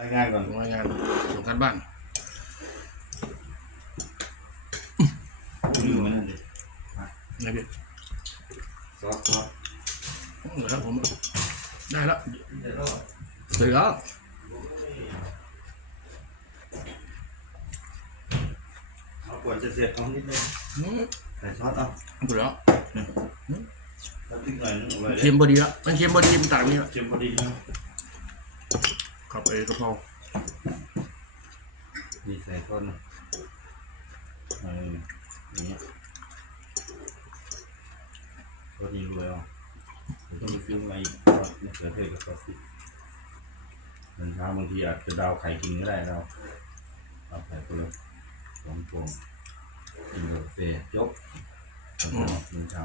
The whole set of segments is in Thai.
รายงานก่อนรายงานส่งกันบ้านลืมมันนดินะพี่ซอสซอสเหลือครับผม ได้แล้วเดี๋ยวรอเหลือแล้วเอากวนจะเสร็จเอานิดนึงอืมใส่ซอสเอาเหลือแล้วแล้วพริกหน่อยนึงเอาไว้เค็มพอดีแล้วมันเค็มพอดีมันต่างนี่แล้วเค็มพอดีนะ ขับไปกระเพรานี่ใส่ซอสหน่อยเออย่างเงี้ยพอดีรวยอะเดี๋ยวต้องไปซื้อมาอีกซอสมะเขือเทศกับซอสพริกเดินเช้าบางทีอาจจะดาวไข่กินก็ได้เราเอาไข่ไปเลยสองพวงกินกาแฟจบตอนเช้ากินเช้า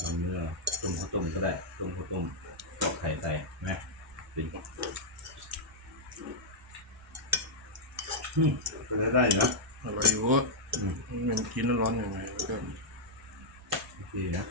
ทำเนื้อต้มข้าวต้มก็ได้ต้มข้าวต้มตอกไข่ใส่ไหม อืมก็ได้ได้นะอร่อยอยู่อืมมันกินร้อนๆยังไงแล้วก็โอเคนะ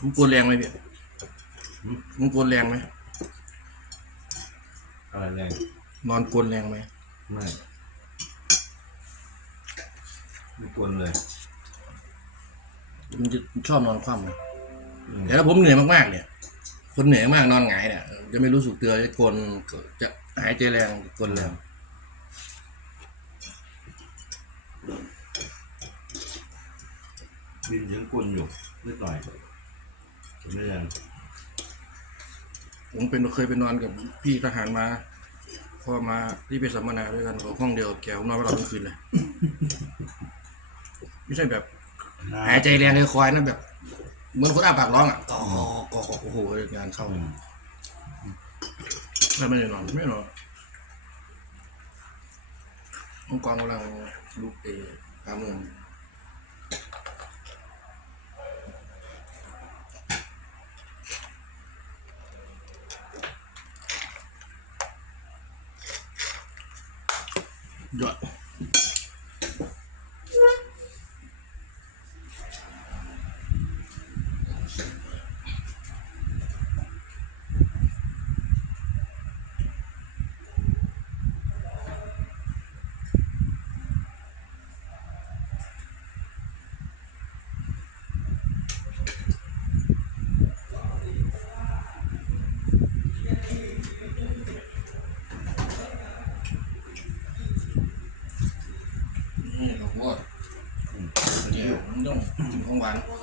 มึงกวนแรงไหมพี่มึงกวนแรงไหมอะไรแรงนอนกวนแรงไหมไม่ไม่กวนเลยมันจะชอบนอนคว่ำไหมอืมแต่ถ้าผมเหนื่อยมากๆเนี่ย คนเหนื่อยมากนอนหงายเนี่ยจะไม่รู้สึกตัวจะกวนจะหายใจแรงกวนแรงบินยังกวนอยู่นิดหน่อย จะไม่แรงผมเป็นเคยไปนอนกับพี่ทหารมา พอมาที่ไปสัมมนาด้วยกันของห้องเดียวแกผมนอนไม่หลับทั้งคืนเลย ไม่ใช่แบบหายใจแรงเลยคอยนะแบบ เหมือนคนอาปากร้องอะก็ก็โอ้โหงานเข้าอืมแล้วไม่ได้นอนไม่ได้นอนองค์กรกำลังลุกเอหาเมือง ยอด นี่เราพูดเดี๋ยวมันต้อง กิ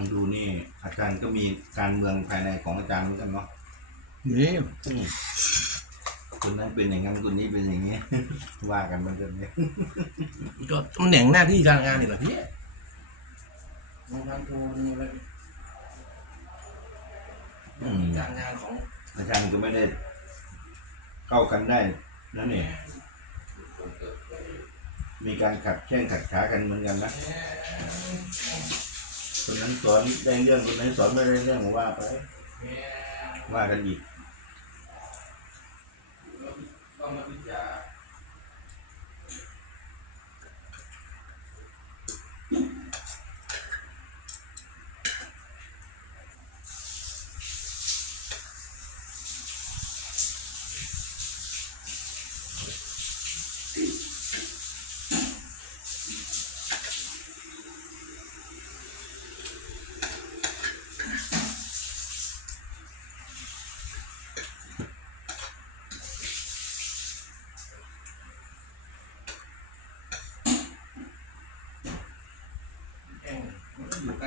งหวานฟังดูนี่ อาจารย์ก็มีการเมืองภายในของอาจารย์เหมือนกันเนาะนี่อืมคนนั้นเป็นอย่างนั้นคนนี้เป็นอย่างนี้ ว่ากันมันแบบนี้ก็ตำแหน่งหน้าที่การงานนี่แหละพี่ลงพันโทนี่อะไรอืมการงานของ อาจารย์ก็ไม่ได้ เข้ากันได้แล้วเนี่ยมีการขัดแข้งขัดขากันเหมือนกันนะ คนนั้นสอนได้เรื่องคนนั้นสอนไม่ได้เรื่องว่าไปว่ากันอีกต้องมาพิจารณา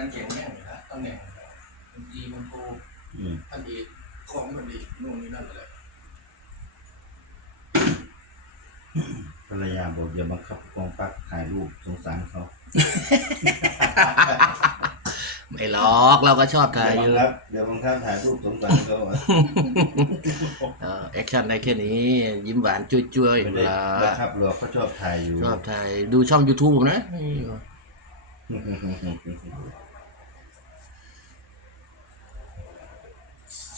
ก็อยู่การแข่งแข่งอยู่นะตำแหน่งบางทีมันโทรอืมพันดีของพันดีนู่นนี่นั่นอะไรภรรยาบอกอย่าบังคับกองปักถ่ายรูปสงสารเขาไม่หรอกเราก็ชอบอถ่ายย่าอบังยู่คับอย่าบังคับถ่ายรูปสงสารเขาอะเอ่อแอคชั่นได้แค่นี้ ยิ้มหวานจุ้ยจุ้ยไม่ๆเวได้ลาบังคับหรอกเขาชอบถ่ายอยู่ ชอบถ่ายดูช่อง YouTube ผมนะนี่